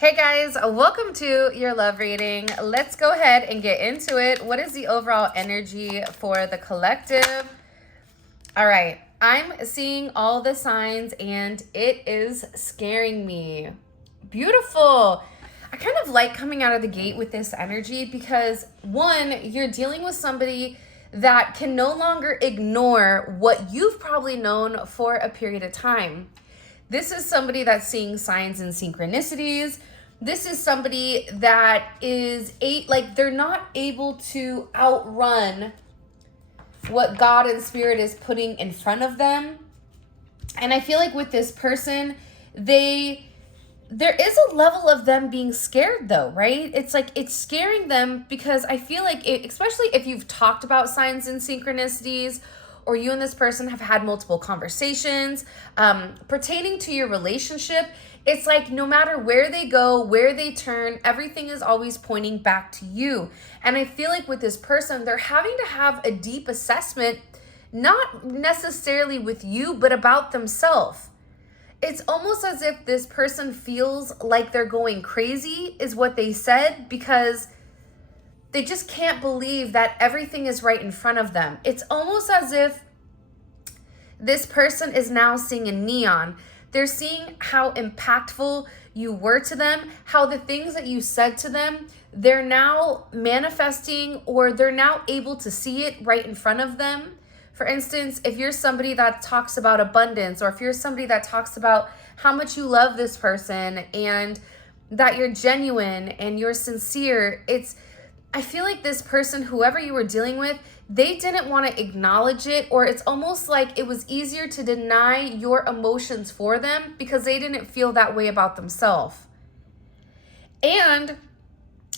Hey guys, welcome to your love reading. Let's go ahead and get into it. What is the overall energy for the collective? All right, I'm seeing all the signs and it is scaring me. Beautiful. I kind of like coming out of the gate with this energy because one, you're dealing with somebody that can no longer ignore what you've probably known for a period of time. This is somebody that's seeing signs and synchronicities. This is somebody that is they're not able to outrun what God and Spirit is putting in front of them. And I feel like with this person, there is a level of them being scared though, right? It's like it's scaring them because I feel like especially if you've talked about signs and synchronicities, or you and this person have had multiple conversations pertaining to your relationship, it's like no matter where they go, where they turn, everything is always pointing back to you. And I feel like with this person, they're having to have a deep assessment, not necessarily with you, but about themselves. It's almost as if this person feels like they're going crazy, is what they said, because they just can't believe that everything is right in front of them. It's almost as if this person is now seeing in neon. They're seeing how impactful you were to them, how the things that you said to them, they're now manifesting, or they're now able to see it right in front of them. For instance, if you're somebody that talks about abundance, or if you're somebody that talks about how much you love this person and that you're genuine and you're sincere, I feel like this person, whoever you were dealing with, they didn't want to acknowledge it, or it's almost like it was easier to deny your emotions for them because they didn't feel that way about themselves. And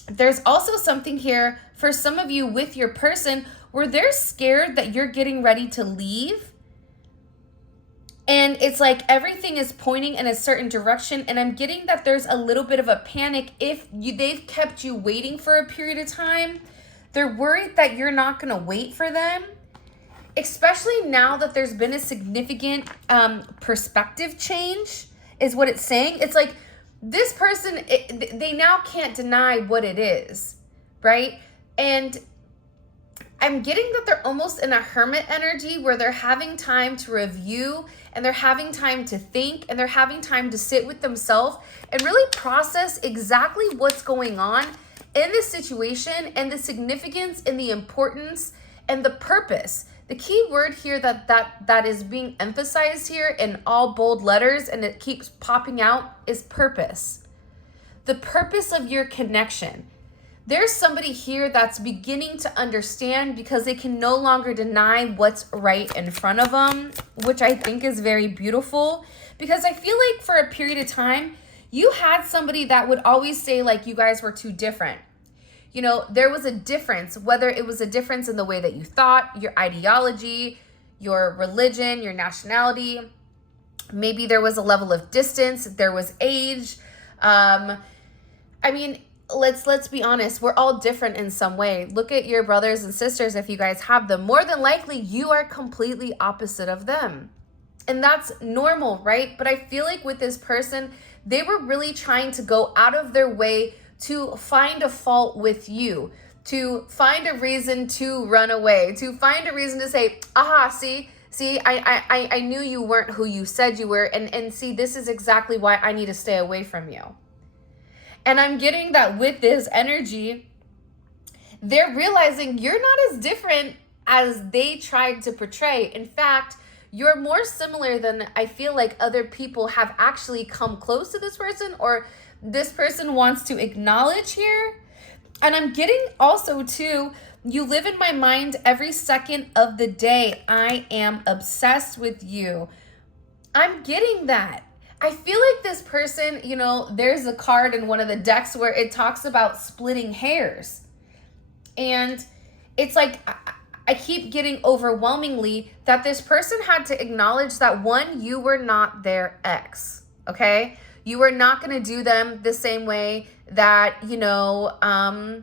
there's also something here for some of you with your person where they're scared that you're getting ready to leave. And it's like everything is pointing in a certain direction. And I'm getting that there's a little bit of a panic if they've kept you waiting for a period of time. They're worried that you're not going to wait for them. Especially now that there's been a significant perspective change is what it's saying. It's like this person, they now can't deny what it is, right? And I'm getting that they're almost in a hermit energy where they're having time to review and they're having time to think and they're having time to sit with themselves and really process exactly what's going on in this situation and the significance and the importance and the purpose. The key word here that is being emphasized here in all bold letters and it keeps popping out is purpose. The purpose of your connection. There's somebody here that's beginning to understand because they can no longer deny what's right in front of them, which I think is very beautiful because I feel like for a period of time, you had somebody that would always say like you guys were too different. You know, there was a difference, whether it was a difference in the way that you thought, your ideology, your religion, your nationality. Maybe there was a level of distance, there was age. Let's be honest, we're all different in some way. Look at your brothers and sisters if you guys have them. More than likely, you are completely opposite of them. And that's normal, right? But I feel like with this person, they were really trying to go out of their way to find a fault with you, to find a reason to run away, to find a reason to say, aha, see, I knew you weren't who you said you were. And see, this is exactly why I need to stay away from you. And I'm getting that with this energy, they're realizing you're not as different as they tried to portray. In fact, you're more similar than I feel like other people have actually come close to this person or this person wants to acknowledge here. And I'm getting also too, you live in my mind every second of the day. I am obsessed with you. I'm getting that. I feel like this person, you know, there's a card in one of the decks where it talks about splitting hairs. And it's like, I keep getting overwhelmingly that this person had to acknowledge that one, you were not their ex, okay? You were not going to do them the same way that, you know,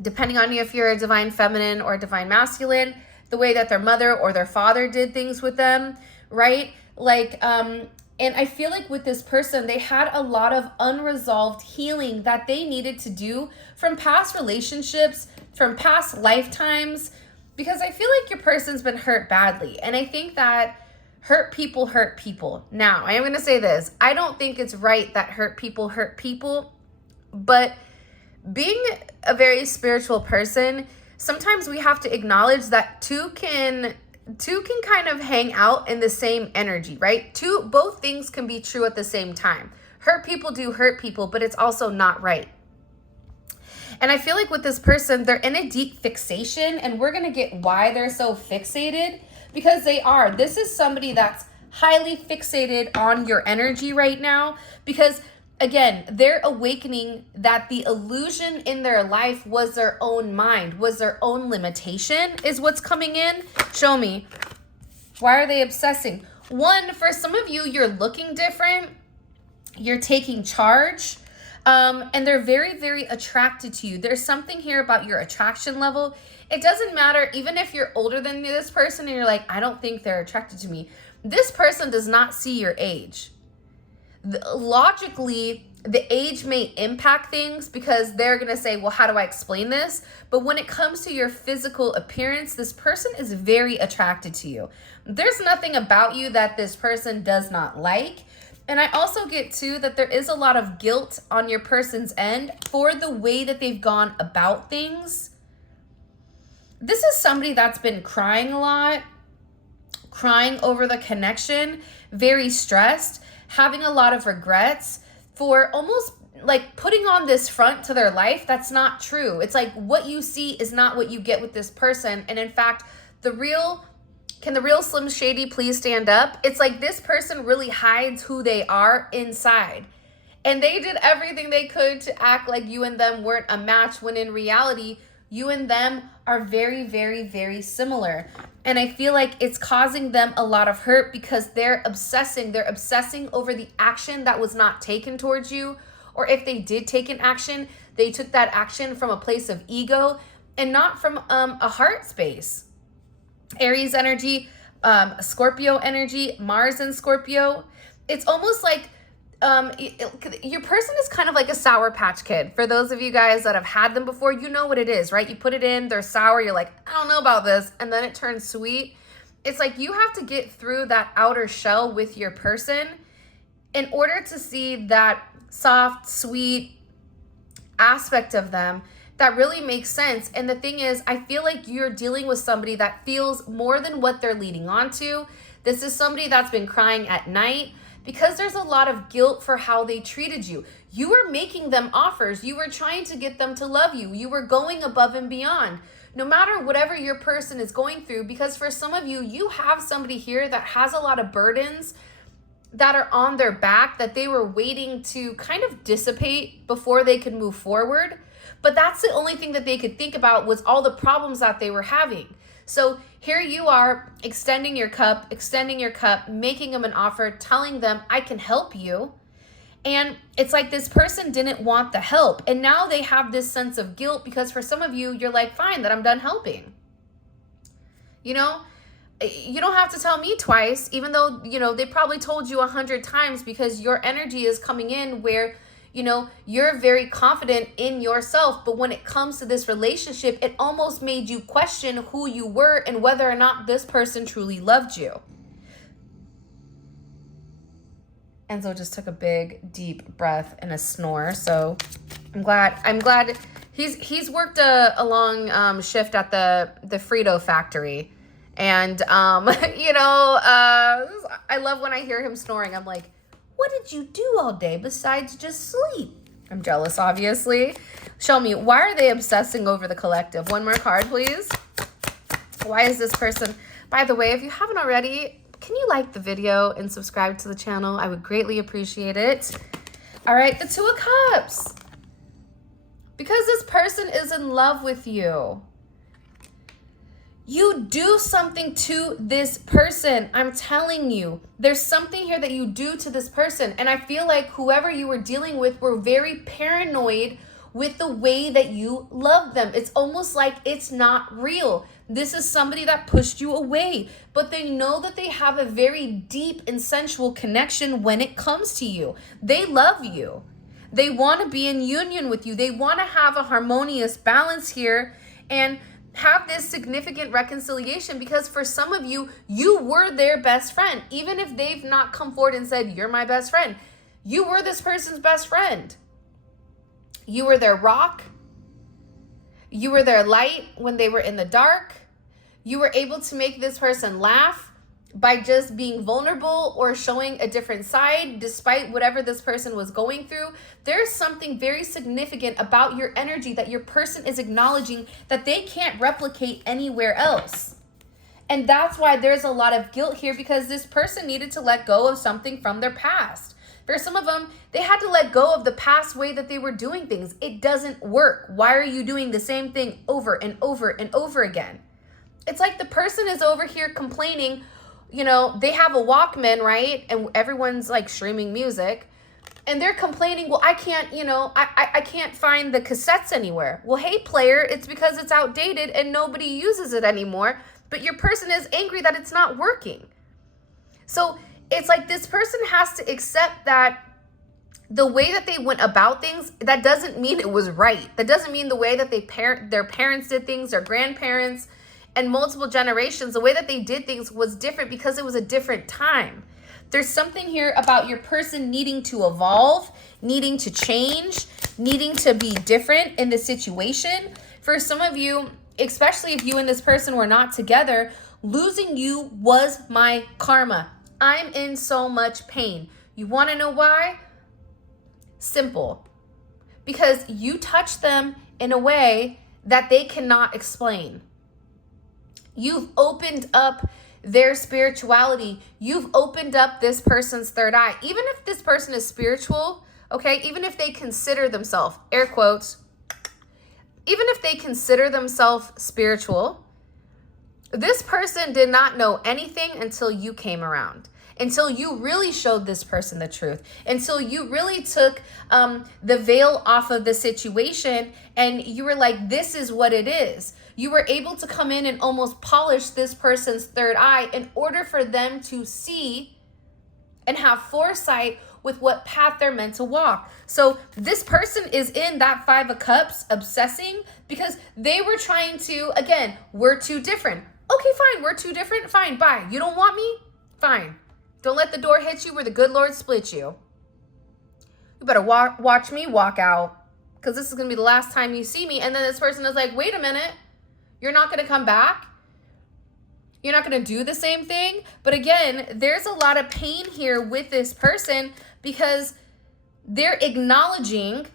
depending on if you're a divine feminine or a divine masculine, the way that their mother or their father did things with them, right? Like, And I feel like with this person, they had a lot of unresolved healing that they needed to do from past relationships, from past lifetimes, because I feel like your person's been hurt badly. And I think that hurt people hurt people. Now, I am going to say this. I don't think it's right that hurt people, but being a very spiritual person, sometimes we have to acknowledge that two can kind of hang out in the same energy, right? Both things can be true at the same time. Hurt people do hurt people, but it's also not right. And I feel like with this person, they're in a deep fixation, and we're going to get why they're so fixated, because they are. This is somebody that's highly fixated on your energy right now, because again, they're awakening that the illusion in their life was their own mind, was their own limitation, is what's coming in. Show me. Why are they obsessing? One, for some of you, you're looking different. You're taking charge. And they're very, very attracted to you. There's something here about your attraction level. It doesn't matter, even if you're older than this person and you're like, I don't think they're attracted to me. This person does not see your age. Logically, the age may impact things because they're going to say, well, how do I explain this? But when it comes to your physical appearance, this person is very attracted to you. There's nothing about you that this person does not like. And I also get too that there is a lot of guilt on your person's end for the way that they've gone about things. This is somebody that's been crying a lot, crying over the connection, very stressed, having a lot of regrets for almost like putting on this front to their life that's not true. It's like what you see is not what you get with this person. And in fact, can the real Slim Shady please stand up? It's like this person really hides who they are inside. And they did everything they could to act like you and them weren't a match, when in reality, you and them are very, very, very similar. And I feel like it's causing them a lot of hurt because they're obsessing. They're obsessing over the action that was not taken towards you. Or if they did take an action, they took that action from a place of ego and not from a heart space. Aries energy, Scorpio energy, Mars and Scorpio. It's almost like your person is kind of like a Sour Patch Kid. For those of you guys that have had them before, you know what it is, right? You put it in, they're sour, you're like, I don't know about this, and then it turns sweet. It's like you have to get through that outer shell with your person in order to see that soft, sweet aspect of them that really makes sense. And the thing is, I feel like you're dealing with somebody that feels more than what they're leading on to. This is somebody that's been crying at night because there's a lot of guilt for how they treated you. You were making them offers. You were trying to get them to love you. You were going above and beyond. No matter whatever your person is going through, because for some of you, you have somebody here that has a lot of burdens that are on their back that they were waiting to kind of dissipate before they could move forward. But that's the only thing that they could think about was all the problems that they were having. So here you are extending your cup, making them an offer, telling them, I can help you. And it's like this person didn't want the help. And now they have this sense of guilt because for some of you, you're like, fine, that I'm done helping. You know, you don't have to tell me twice, even though, you know, they probably told you 100 times because your energy is coming in where, you know, you're very confident in yourself. But when it comes to this relationship, it almost made you question who you were and whether or not this person truly loved you. Enzo just took a big, deep breath and a snore. So I'm glad he's worked a long shift at the Frito factory. And, you know, I love when I hear him snoring. I'm like, what did you do all day besides just sleep? I'm jealous, obviously. Show me, why are they obsessing over the collective? One more card, please. Why is this person... By the way, if you haven't already, can you like the video and subscribe to the channel? I would greatly appreciate it. All right, the Two of Cups. Because this person is in love with you. You do something to this person. I'm telling you, there's something here that you do to this person. And I feel like whoever you were dealing with were very paranoid with the way that you love them. It's almost like it's not real. This is somebody that pushed you away, but they know that they have a very deep and sensual connection when it comes to you. They love you. They want to be in union with you. They want to have a harmonious balance here and have this significant reconciliation, because for some of you, you were their best friend. Even if they've not come forward and said, you're my best friend, you were this person's best friend. You were their rock. You were their light when they were in the dark. You were able to make this person laugh by just being vulnerable or showing a different side despite whatever this person was going through. There's something very significant about your energy that your person is acknowledging that they can't replicate anywhere else. And that's why there's a lot of guilt here, because this person needed to let go of something from their past. For some of them, they had to let go of the past way that they were doing things. It doesn't work. Why are you doing the same thing over and over and over again? It's like the person is over here complaining, they have a Walkman, right? And everyone's like streaming music. And they're complaining, well, I can't, I can't find the cassettes anywhere. Well, hey, player, it's because it's outdated and nobody uses it anymore. But your person is angry that it's not working. So it's like this person has to accept that the way that they went about things, that doesn't mean it was right. That doesn't mean the way that their parents did things, their grandparents, and multiple generations, the way that they did things was different because it was a different time. There's something here about your person needing to evolve, needing to change, needing to be different in the situation. For some of you, especially if you and this person were not together, losing you was my karma. I'm in so much pain. You want to know why? Simple. Because you touched them in a way that they cannot explain. You've opened up their spirituality. You've opened up this person's third eye. Even if this person is spiritual, okay, even if they consider themselves, air quotes, even if they consider themselves spiritual, this person did not know anything until you came around, until you really showed this person the truth, until you really took the veil off of the situation and you were like, this is what it is. You were able to come in and almost polish this person's third eye in order for them to see and have foresight with what path they're meant to walk. So this person is in that 5 of Cups obsessing because they were trying to, again, we're too different. Okay, fine, we're too different. Fine, bye. You don't want me? Fine. Don't let the door hit you where the good Lord split you. You better watch me walk out, because this is going to be the last time you see me. And then this person is like, wait a minute. You're not going to come back? You're not going to do the same thing? But again, there's a lot of pain here with this person because they're acknowledging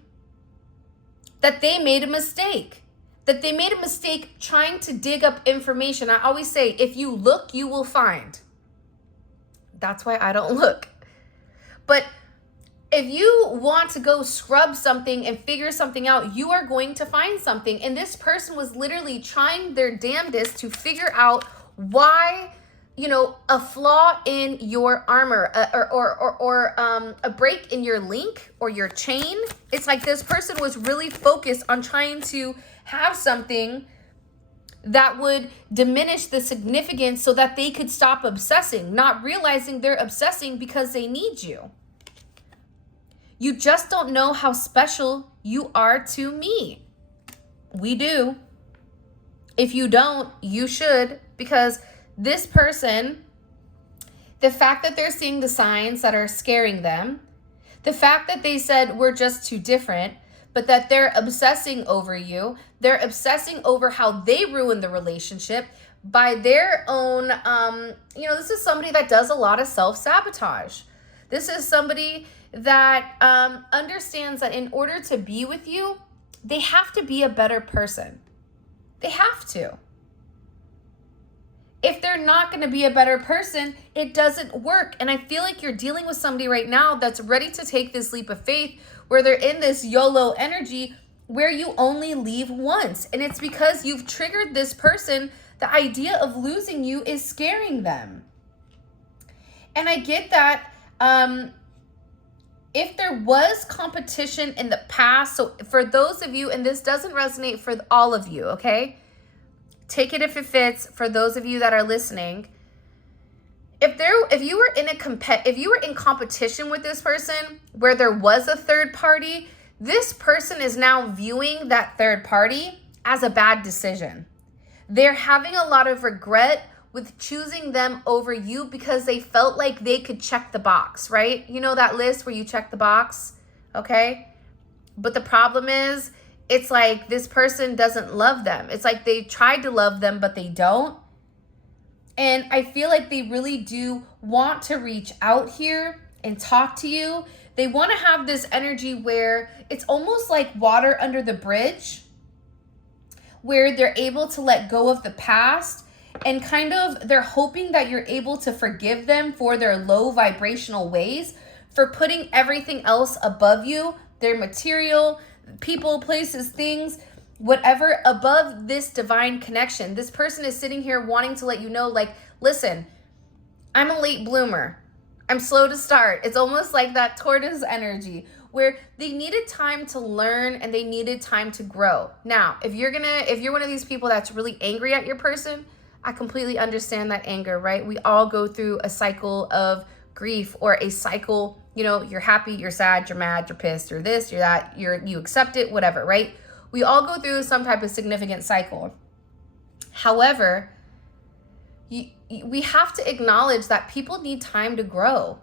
that they made a mistake. That they made a mistake trying to dig up information. I always say, if you look, you will find. That's why I don't look. But if you want to go scrub something and figure something out, you are going to find something. And this person was literally trying their damnedest to figure out why, a flaw in your armor or a break in your link or your chain. It's like this person was really focused on trying to have something that would diminish the significance so that they could stop obsessing, not realizing they're obsessing because they need you. You just don't know how special you are to me. We do. If you don't, you should, because this person, the fact that they're seeing the signs that are scaring them, the fact that they said we're just too different, but that they're obsessing over you, they're obsessing over how they ruin the relationship by their own, this is somebody that does a lot of self-sabotage. This is somebody that understands that in order to be with you, they have to be a better person. They have to. If they're not going to be a better person, it doesn't work. And I feel like you're dealing with somebody right now that's ready to take this leap of faith where they're in this YOLO energy where you only leave once. And it's because you've triggered this person. The idea of losing you is scaring them. And I get that. If there was competition in the past, so for those of you, and this doesn't resonate for all of you, okay? take it if it fits. For those of you that are listening, if you were in competition with this person where there was a third party, this person is now viewing that third party as a bad decision. They're having a lot of regret with choosing them over you because they felt like they could check the box, right? You know that list where you check the box, okay? But the problem is, it's like this person doesn't love them. It's like they tried to love them, but they don't. And I feel like they really do want to reach out here and talk to you. They want to have this energy where it's almost like water under the bridge, where they're able to let go of the past and kind of they're hoping that you're able to forgive them for their low vibrational ways, for putting everything else above you, their material, people, places, things, whatever above this divine connection. This person is sitting here wanting to let you know, like, listen, I'm a late bloomer. I'm slow to start. It's almost like that tortoise energy where they needed time to learn and they needed time to grow. Now, if you're one of these people that's really angry at your person, I completely understand that anger, right? We all go through a cycle of grief or a cycle, you know, you're happy, you're sad, you're mad, you're pissed, you're this, you're that, you accept it, whatever, right? We all go through some type of significant cycle. However, we have to acknowledge that people need time to grow.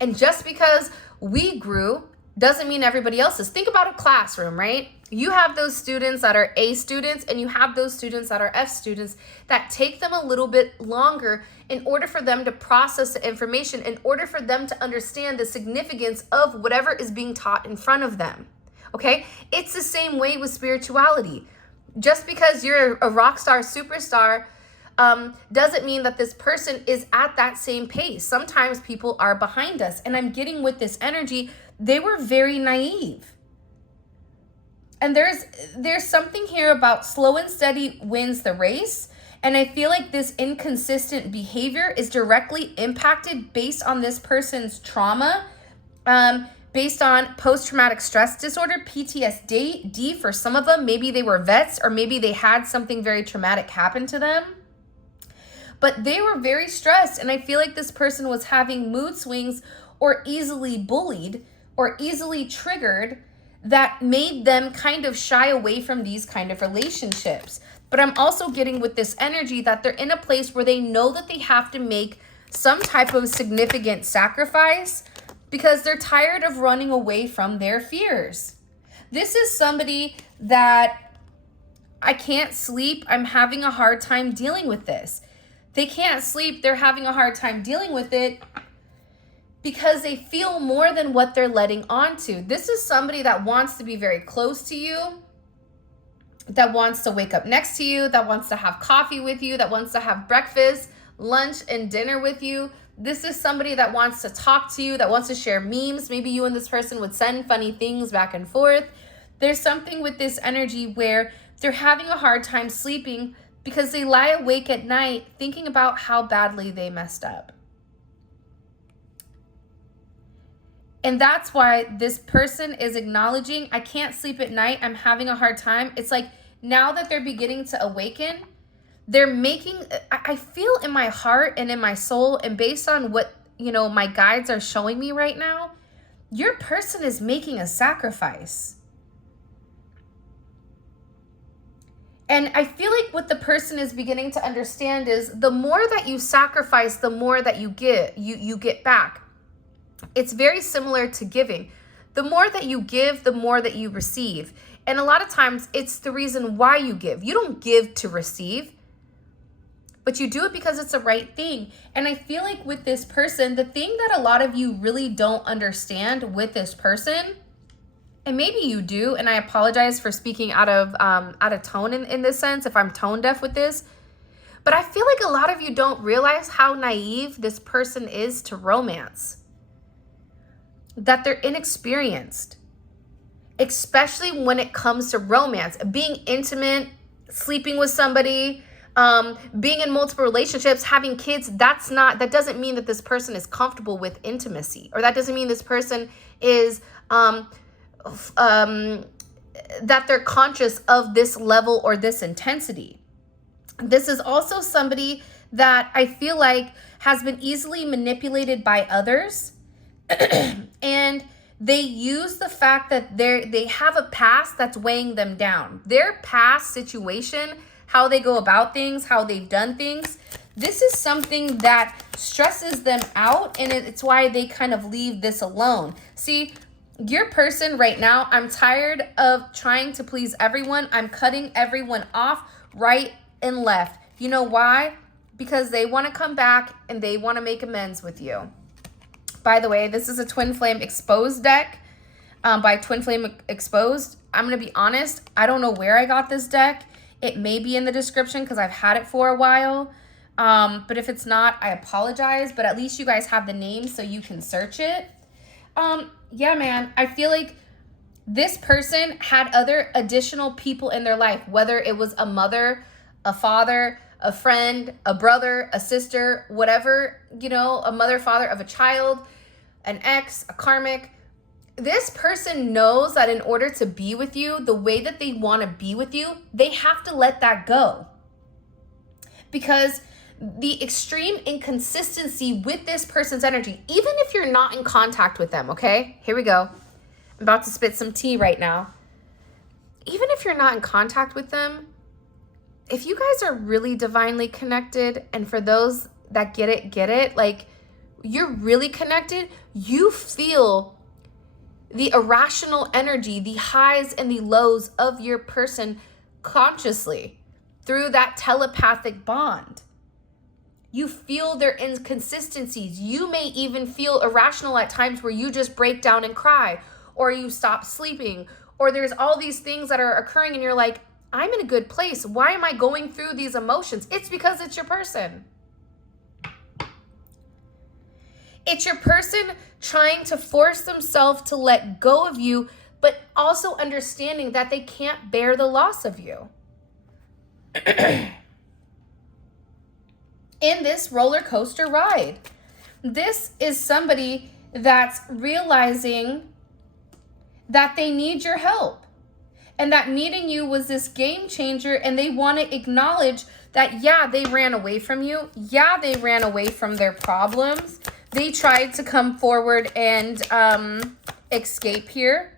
And just because we grew doesn't mean everybody else is. Think about a classroom, right? You have those students that are A students and you have those students that are F students that take them a little bit longer in order for them to process the information, in order for them to understand the significance of whatever is being taught in front of them. Okay? It's the same way with spirituality. Just because you're a rock star, superstar, doesn't mean that this person is at that same pace. Sometimes people are behind us. And I'm getting with this energy, they were very naive. And there's something here about slow and steady wins the race. And I feel like this inconsistent behavior is directly impacted based on this person's trauma, based on post-traumatic stress disorder, PTSD for some of them. Maybe they were vets or maybe they had something very traumatic happen to them. But they were very stressed. And I feel like this person was having mood swings or easily bullied or easily triggered that made them kind of shy away from these kind of relationships. But I'm also getting with this energy that they're in a place where they know that they have to make some type of significant sacrifice because they're tired of running away from their fears. This is somebody that I can't sleep. I'm having a hard time dealing with this. They can't sleep. They're having a hard time dealing with it because they feel more than what they're letting on to. This is somebody that wants to be very close to you, that wants to wake up next to you, that wants to have coffee with you, that wants to have breakfast, lunch, and dinner with you. This is somebody that wants to talk to you, that wants to share memes. Maybe you and this person would send funny things back and forth. There's something with this energy where they're having a hard time sleeping because they lie awake at night thinking about how badly they messed up. And that's why this person is acknowledging, I can't sleep at night. I'm having a hard time. It's like now that they're beginning to awaken, they're making, I feel in my heart and in my soul, and based on what, my guides are showing me right now, your person is making a sacrifice. And I feel like what the person is beginning to understand is the more that you sacrifice, the more that you get back. It's very similar to giving. The more that you give, the more that you receive. And a lot of times it's the reason why you give. You don't give to receive, but you do it because it's the right thing. And I feel like with this person, the thing that a lot of you really don't understand with this person, and maybe you do, and I apologize for speaking out of tone in this sense, if I'm tone deaf with this, but I feel like a lot of you don't realize how naive this person is to romance. That they're inexperienced, especially when it comes to romance, being intimate, sleeping with somebody, being in multiple relationships, having kids. That doesn't mean that this person is comfortable with intimacy, or that doesn't mean this person is, that they're conscious of this level or this intensity. This is also somebody that I feel like has been easily manipulated by others. And they use the fact that they have a past that's weighing them down. Their past situation, how they go about things, how they've done things, this is something that stresses them out, and it's why they kind of leave this alone. See, your person right now, I'm tired of trying to please everyone. I'm cutting everyone off right and left. You know why? Because they want to come back and they want to make amends with you. By the way, this is a TwinFlame Exposed deck by TwinFlame Exposed. I'm going to be honest, I don't know where I got this deck. It may be in the description because I've had it for a while. But if it's not, I apologize. But at least you guys have the name so you can search it. Yeah, man, I feel like this person had other additional people in their life, whether it was a mother, a father, a friend, a brother, a sister, whatever, you know, a mother, father of a child, an ex, a karmic. This person knows that in order to be with you the way that they want to be with you, they have to let that go. Because the extreme inconsistency with this person's energy, even if you're not in contact with them, okay? Here we go. I'm about to spit some tea right now. Even if you're not in contact with them, if you guys are really divinely connected, and for those that get it, like you're really connected, you feel the irrational energy, the highs and the lows of your person consciously through that telepathic bond. You feel their inconsistencies. You may even feel irrational at times where you just break down and cry, or you stop sleeping, or there's all these things that are occurring and you're like, I'm in a good place. Why am I going through these emotions? It's because it's your person. It's your person trying to force themselves to let go of you, but also understanding that they can't bear the loss of you. In this roller coaster ride, this is somebody that's realizing that they need your help, and that meeting you was this game changer, and they want to acknowledge that, yeah, they ran away from you. Yeah, they ran away from their problems. They tried to come forward and escape here.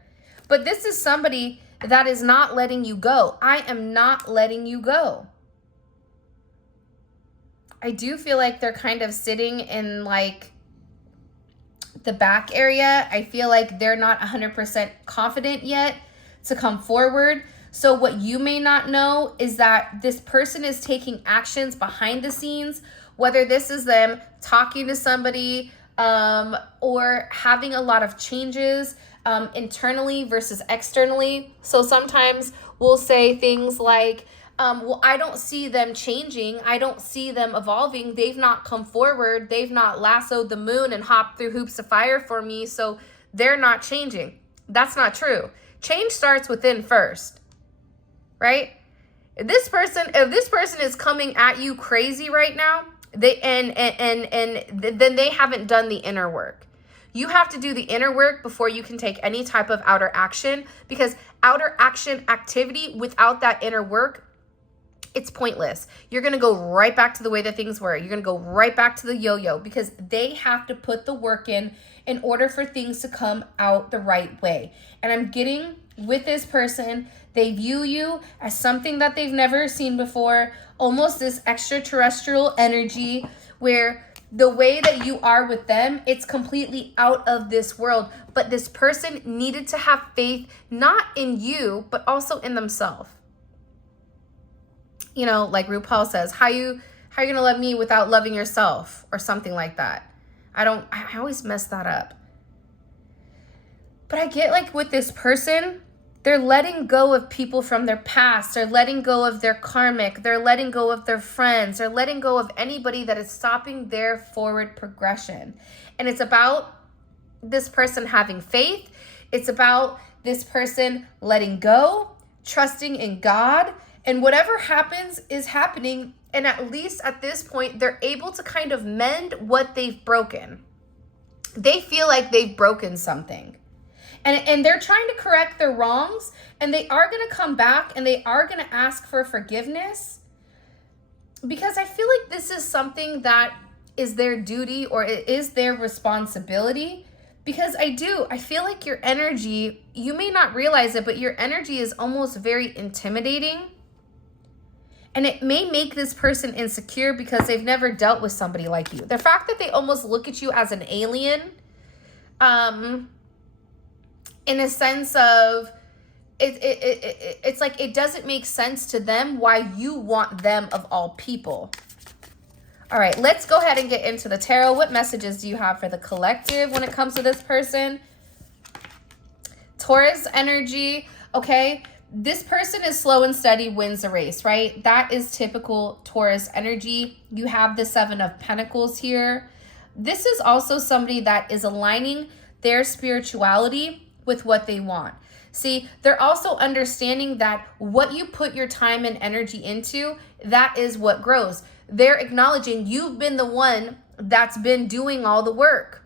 But this is somebody that is not letting you go. I am not letting you go. I do feel like they're kind of sitting in like the back area. I feel like they're not 100% confident yet to come forward. So what you may not know is that this person is taking actions behind the scenes, whether this is them talking to somebody or having a lot of changes internally versus externally. So sometimes we'll say things like, well, I don't see them changing. I don't see them evolving. They've not come forward. They've not lassoed the moon and hopped through hoops of fire for me. So they're not changing. That's not true. Change starts within first, right? If this person is coming at you crazy right now, then they haven't done the inner work. You have to do the inner work before you can take any type of outer action, because outer action activity without that inner work, it's pointless. You're going to go right back to the way that things were. You're going to go right back to the yo-yo, because they have to put the work in order for things to come out the right way. And I'm getting with this person, they view you as something that they've never seen before, almost this extraterrestrial energy where the way that you are with them, it's completely out of this world. But this person needed to have faith, not in you, but also in themselves. You know, like RuPaul says, how you gonna love me without loving yourself, or something like that. I always mess that up. But I get like with this person, they're letting go of people from their past. They're letting go of their karmic. They're letting go of their friends. They're letting go of anybody that is stopping their forward progression. And it's about this person having faith. It's about this person letting go, trusting in God, and whatever happens is happening. And at least at this point, they're able to kind of mend what they've broken. They feel like they've broken something. And they're trying to correct their wrongs, and they are going to come back and they are going to ask for forgiveness. because I feel like this is something that is their duty, or it is their responsibility. Because I feel like your energy, you may not realize it, but your energy is almost very intimidating. And it may make this person insecure because they've never dealt with somebody like you. The fact that they almost look at you as an alien, in a sense of, it's like it doesn't make sense to them why you want them of all people. All right, let's go ahead and get into the tarot. What messages do you have for the collective when it comes to this person? Taurus energy, okay? This person is slow and steady, wins a race, right? That is typical Taurus energy. You have the Seven of Pentacles here. This is also somebody that is aligning their spirituality with what they want. See, they're also understanding that what you put your time and energy into, that is what grows. They're acknowledging you've been the one that's been doing all the work.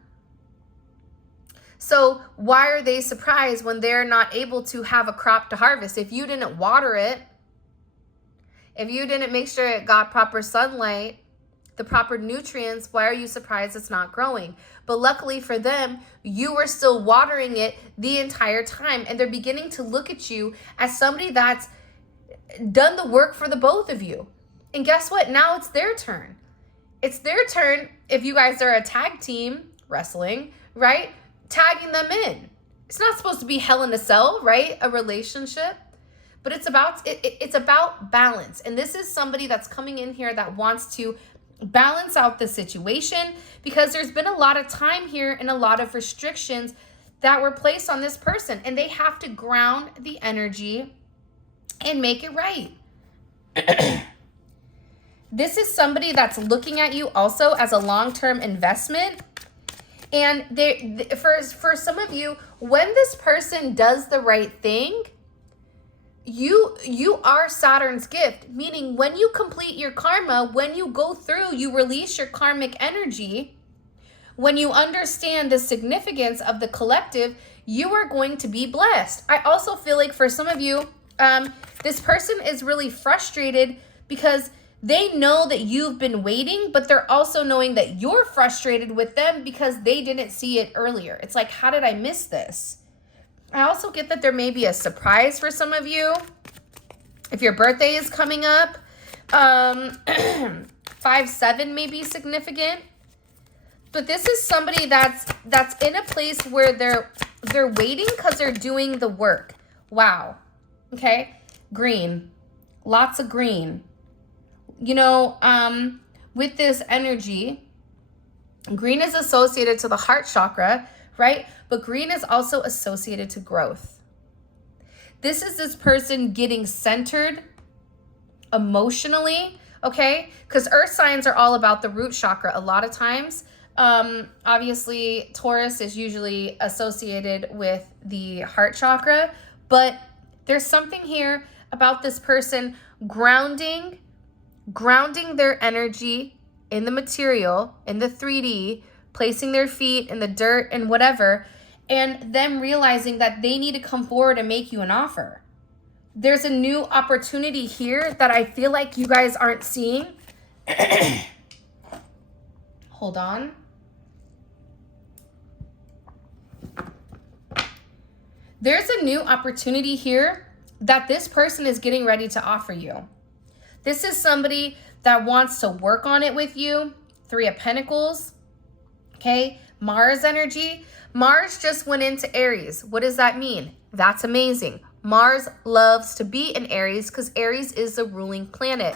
So why are they surprised when they're not able to have a crop to harvest? If you didn't water it, if you didn't make sure it got proper sunlight, the proper nutrients, why are you surprised it's not growing? But luckily for them, you were still watering it the entire time. And they're beginning to look at you as somebody that's done the work for the both of you. And guess what? Now it's their turn. It's their turn if you guys are a tag team wrestling, right? Tagging them in. It's not supposed to be hell in a cell, right? A relationship. But it's about balance. And this is somebody that's coming in here that wants to balance out the situation, because there's been a lot of time here and a lot of restrictions that were placed on this person, and they have to ground the energy and make it right. This is somebody that's looking at you also as a long-term investment. And for some of you, when this person does the right thing, you are Saturn's gift, meaning when you complete your karma, when you go through, you release your karmic energy, when you understand the significance of the collective, you are going to be blessed. I also feel like for some of you, this person is really frustrated because they know that you've been waiting, but they're also knowing that you're frustrated with them because they didn't see it earlier. It's like, how did I miss this? I also get that there may be a surprise for some of you. If your birthday is coming up, 5/7 may be significant. But this is somebody that's in a place where they're waiting because they're doing the work. Wow. Okay. Green. Lots of green. You know, with this energy, green is associated to the heart chakra, right? But green is also associated to growth. This is this person getting centered emotionally, okay? Because earth signs are all about the root chakra a lot of times. Obviously, Taurus is usually associated with the heart chakra, but there's something here about this person grounding their energy in the material, in the 3D, placing their feet in the dirt and whatever, and them realizing that they need to come forward and make you an offer. There's a new opportunity here that I feel like you guys aren't seeing. Hold on. There's a new opportunity here that this person is getting ready to offer you. This is somebody that wants to work on it with you. 3 of Pentacles. Okay. Mars energy. Mars just went into Aries. What does that mean? That's amazing. Mars loves to be in Aries because Aries is the ruling planet.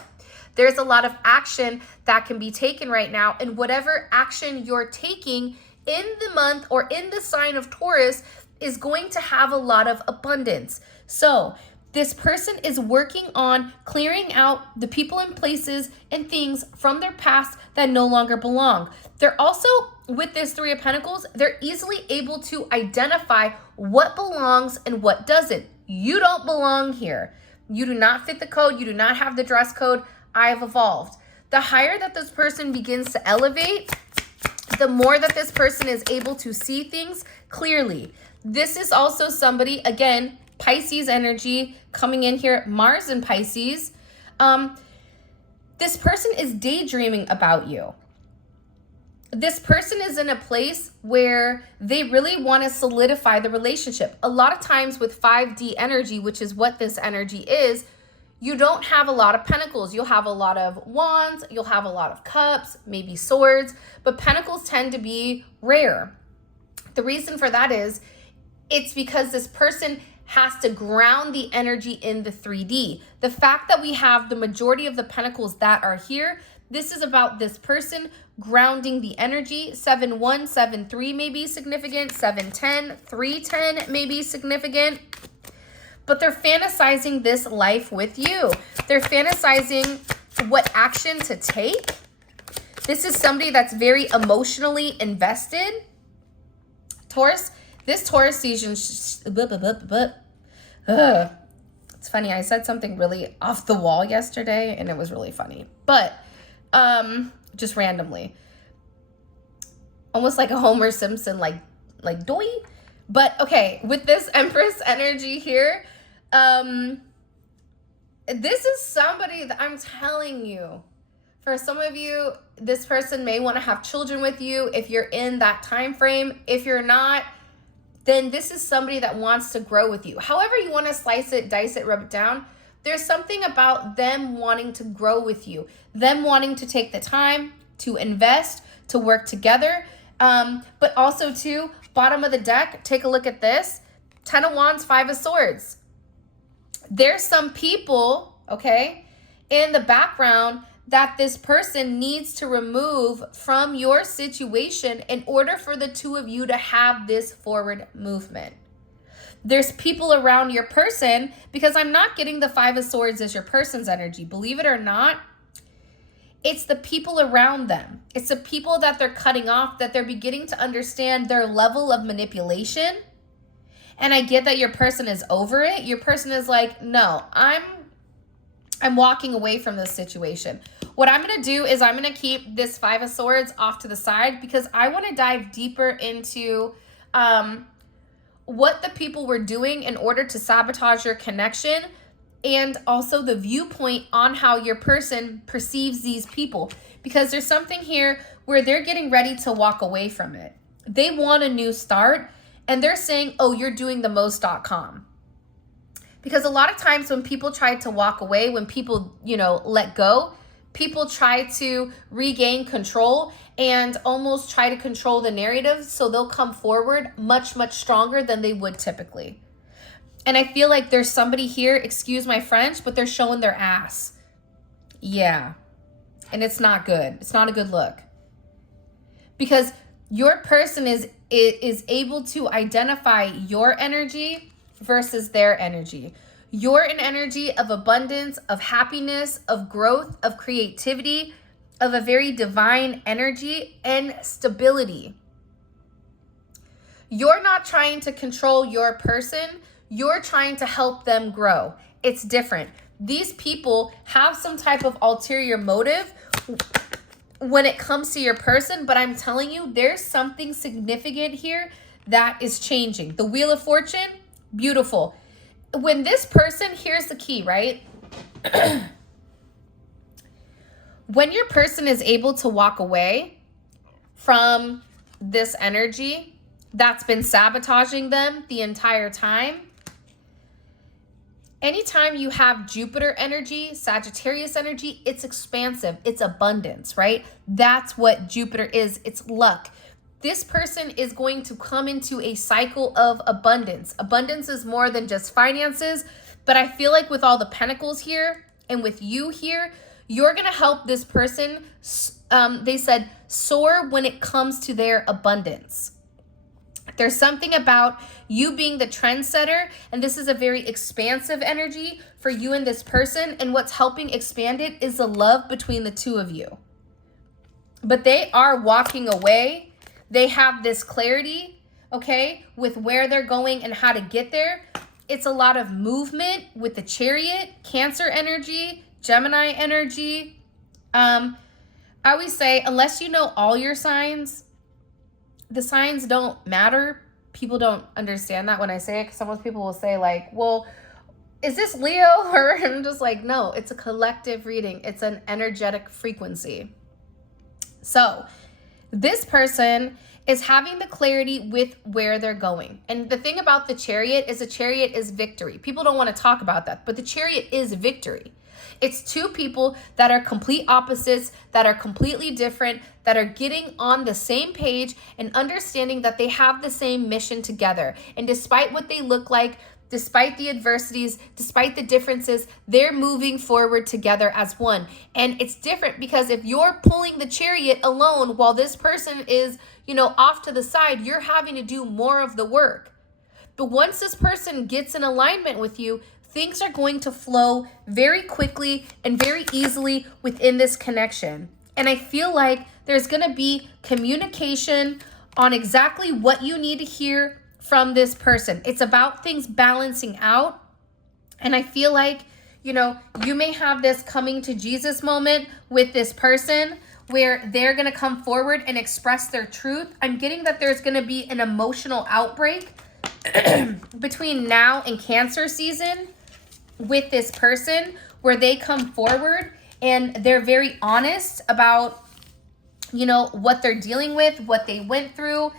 There's a lot of action that can be taken right now. And whatever action you're taking in the month or in the sign of Taurus is going to have a lot of abundance. So this person is working on clearing out the people and places and things from their past that no longer belong. They're also, with this 3 of Pentacles, they're easily able to identify what belongs and what doesn't. You don't belong here. You do not fit the code. You do not have the dress code. I've evolved. The higher that this person begins to elevate, the more that this person is able to see things clearly. This is also somebody, again, Pisces energy coming in here, Mars and Pisces. This person is daydreaming about you. This person is in a place where they really want to solidify the relationship. A lot of times with 5D energy, which is what this energy is, you don't have a lot of pentacles. You'll have a lot of wands, you'll have a lot of cups, maybe swords, but pentacles tend to be rare. The reason for that is it's because this person has to ground the energy in the 3D. The fact that we have the majority of the pentacles that are here, this is about this person grounding the energy. 7-1, 7-3 may be significant. 7-10, 3-10 may be significant. But they're fantasizing this life with you. They're fantasizing what action to take. This is somebody that's very emotionally invested. Taurus, this Taurus season, it's funny, I said something really off the wall yesterday and it was really funny. But just randomly. Almost like a Homer Simpson, like doy. But okay, with this Empress energy here, this is somebody that I'm telling you, for some of you, this person may want to have children with you if you're in that time frame. If you're not, then this is somebody that wants to grow with you. However you want to slice it, dice it, rub it down, there's something about them wanting to grow with you, them wanting to take the time to invest, to work together. But also too, bottom of the deck, take a look at this. 10 of Wands, 5 of Swords. There's some people, okay, in the background that this person needs to remove from your situation in order for the two of you to have this forward movement. There's people around your person, because I'm not getting the 5 of Swords as your person's energy. Believe it or not, it's the people around them. It's the people that they're cutting off, that they're beginning to understand their level of manipulation. And I get that your person is over it. Your person is like, no, I'm walking away from this situation. What I'm going to do is I'm going to keep this 5 of Swords off to the side because I want to dive deeper into what the people were doing in order to sabotage your connection, and also the viewpoint on how your person perceives these people. Because there's something here where they're getting ready to walk away from it. They want a new start, and they're saying, oh, you're doing the most.com. Because a lot of times when people try to walk away, when people, let go, people try to regain control and almost try to control the narrative, so they'll come forward much, much stronger than they would typically. And I feel like there's somebody here, excuse my French, but they're showing their ass. Yeah. And it's not good. It's not a good look. Because your person is able to identify your energy versus their energy. You're an energy of abundance, of happiness, of growth, of creativity, of a very divine energy and stability. You're not trying to control your person. You're trying to help them grow. It's different. These people have some type of ulterior motive when it comes to your person, but I'm telling you, there's something significant here that is changing. The Wheel of Fortune, beautiful. When this person, here's the key, right? When your person is able to walk away from this energy that's been sabotaging them the entire time, anytime you have Jupiter energy, Sagittarius energy, it's expansive, it's abundance, right? That's what Jupiter is, it's luck. This person is going to come into a cycle of abundance. Abundance is more than just finances, but I feel like with all the pentacles here and with you here, you're going to help this person, they said, soar when it comes to their abundance. There's something about you being the trendsetter, and this is a very expansive energy for you and this person, and what's helping expand it is the love between the two of you. But they are walking away. They have this clarity, okay, with where they're going and how to get there. It's a lot of movement with the Chariot, Cancer energy, Gemini energy. I always say, unless you know all your signs, the signs don't matter. People don't understand that when I say it, because some people will say like, well, is this Leo? Or I'm just like, no, it's a collective reading. It's an energetic frequency. So this person is having the clarity with where they're going. And the thing about the Chariot is a Chariot is victory. People don't want to talk about that, but the Chariot is victory. It's two people that are complete opposites, that are completely different, that are getting on the same page and understanding that they have the same mission together. And despite what they look like, despite the adversities, despite the differences, they're moving forward together as one. And it's different because if you're pulling the Chariot alone while this person is, off to the side, you're having to do more of the work. But once this person gets in alignment with you, things are going to flow very quickly and very easily within this connection. And I feel like there's going to be communication on exactly what you need to hear from this person. It's about things balancing out. And I feel like, you may have this coming to Jesus moment with this person where they're going to come forward and express their truth. I'm getting that there's going to be an emotional outbreak between now and Cancer season with this person where they come forward and they're very honest about, what they're dealing with, what they went through,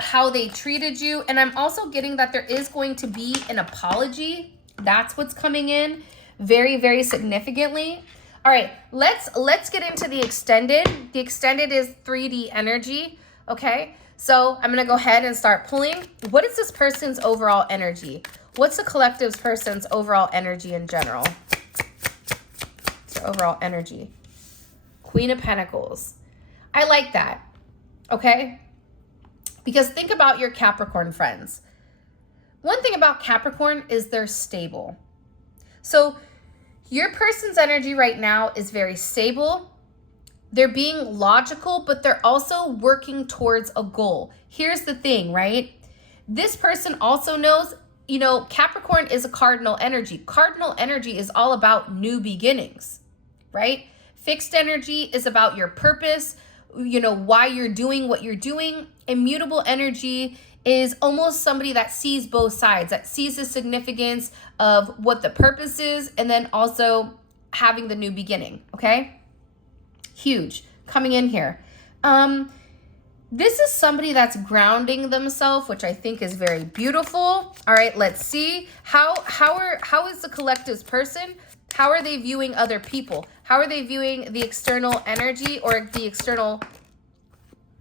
how they treated you. And I'm also getting that there is going to be an apology. That's what's coming in very, very significantly. All right, let's get into the extended. The extended is 3D energy, okay? So I'm going to go ahead and start pulling. What is this person's overall energy? What's the collective's person's overall energy in general? It's their overall energy. Queen of Pentacles. I like that, okay? Because think about your Capricorn friends. One thing about Capricorn is they're stable. So your person's energy right now is very stable. They're being logical, but they're also working towards a goal. Here's the thing, right? This person also knows, Capricorn is a cardinal energy. Cardinal energy is all about new beginnings, right? Fixed energy is about your purpose, why you're doing what you're doing. Immutable energy is almost somebody that sees both sides, that sees the significance of what the purpose is and then also having the new beginning, okay? Huge. Coming in here. This is somebody that's grounding themselves, which I think is very beautiful. All right, let's see. How is the collective's person? How are they viewing other people? How are they viewing the external energy or the external?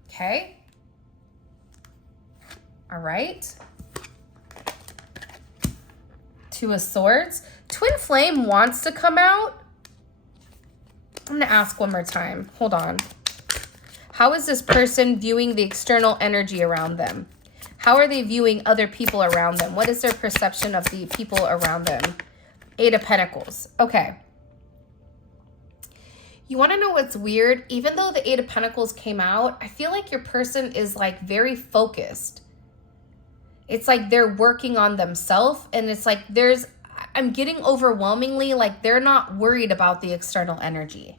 Okay. All right. Two of Swords. Twin Flame wants to come out. I'm going to ask one more time. Hold on. How is this person viewing the external energy around them? How are they viewing other people around them? What is their perception of the people around them? Eight of Pentacles. Okay. You want to know what's weird? Even though the Eight of Pentacles came out, I feel like your person is like very focused. It's like they're working on themselves, and it's like I'm getting overwhelmingly like they're not worried about the external energy.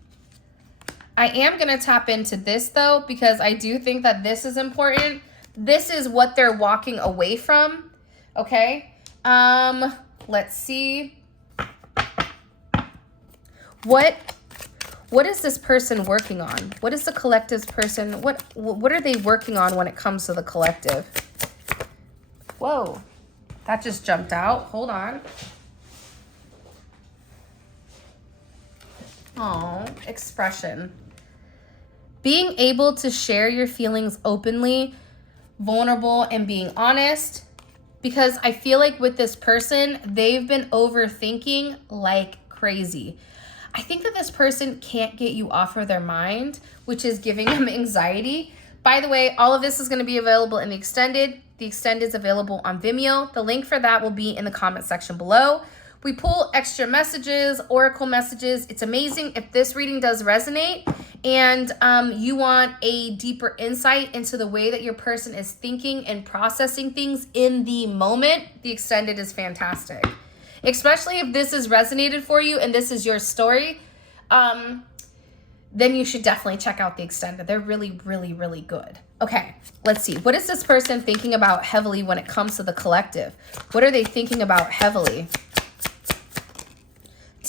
I am going to tap into this though, because I do think that this is important. This is what they're walking away from. Okay. Let's see. What is this person working on? What is the collective's person? What are they working on when it comes to the collective? Whoa, that just jumped out. Hold on. Oh, expression. Being able to share your feelings openly, vulnerable, and being honest. Because I feel like with this person, they've been overthinking like crazy. I think that this person can't get you off of their mind, which is giving them anxiety. By the way, all of this is going to be available in the extended. The extended is available on Vimeo. The link for that will be in the comment section below. We pull extra messages, oracle messages. It's amazing. If this reading does resonate and you want a deeper insight into the way that your person is thinking and processing things in the moment, the extended is fantastic. Especially if this has resonated for you and this is your story, then you should definitely check out the extended. They're really, really, really good. Okay, let's see. What is this person thinking about heavily when it comes to the collective? What are they thinking about heavily?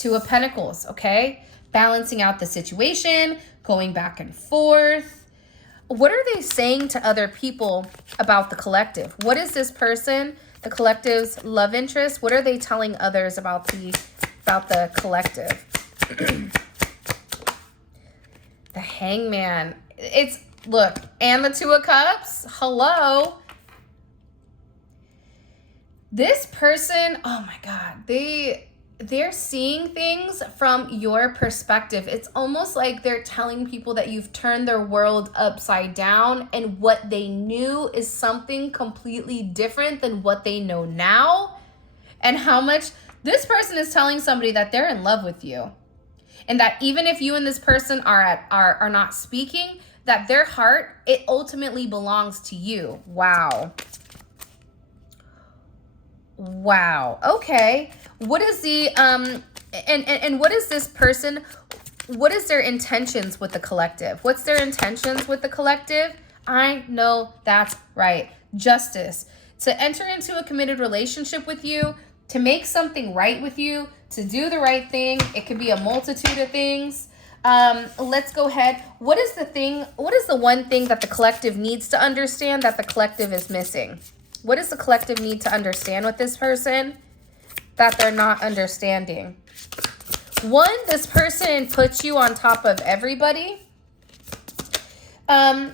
Two of Pentacles, okay? Balancing out the situation, going back and forth. What are they saying to other people about the collective? What is this person, the collective's love interest? What are they telling others about the collective? The Hangman. Look, and the Two of Cups. Hello. This person, oh my God, they're seeing things from your perspective. It's almost like they're telling people that you've turned their world upside down, and what they knew is something completely different than what they know now. And how much this person is telling somebody that they're in love with you. And that even if you and this person are not speaking, that their heart, it ultimately belongs to you. Wow. Wow. Okay. What is the and what is this person, what is their intentions with the collective? What's their intentions with the collective? I know that's right. Justice. To enter into a committed relationship with you, to make something right with you, to do the right thing. It could be a multitude of things. Let's go ahead. What is the one thing that the collective needs to understand that the collective is missing? What does the collective need to understand with this person that they're not understanding? One, this person puts you on top of everybody. I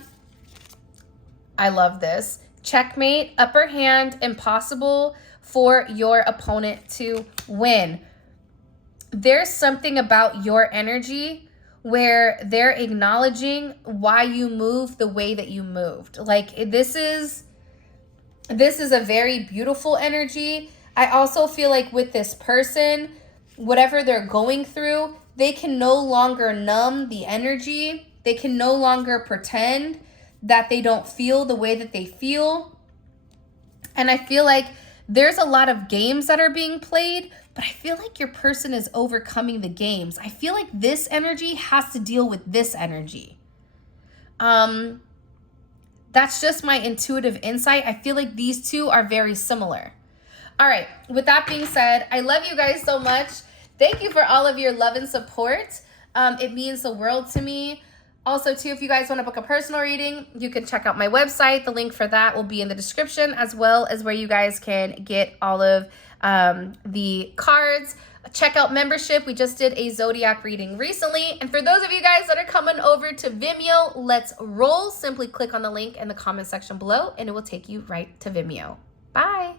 love this. Checkmate, upper hand, impossible for your opponent to win. There's something about your energy where they're acknowledging why you moved the way that you moved. Like, this is a very beautiful energy. I also feel like with this person, whatever they're going through, they can no longer numb the energy. They can no longer pretend that they don't feel the way that they feel. And I feel like there's a lot of games that are being played, but I feel like your person is overcoming the games. I feel like this energy has to deal with this energy. That's just my intuitive insight. I feel like these two are very similar. All right, with that being said, I love you guys so much. Thank you for all of your love and support. It means the world to me. Also, too, if you guys want to book a personal reading, you can check out my website. The link for that will be in the description, as well as where you guys can get all of the cards. Check out membership. We just did a zodiac reading recently. And for those of you guys that are coming over to Vimeo, let's roll. Simply click on the link in the comment section below, and it will take you right to Vimeo. Bye.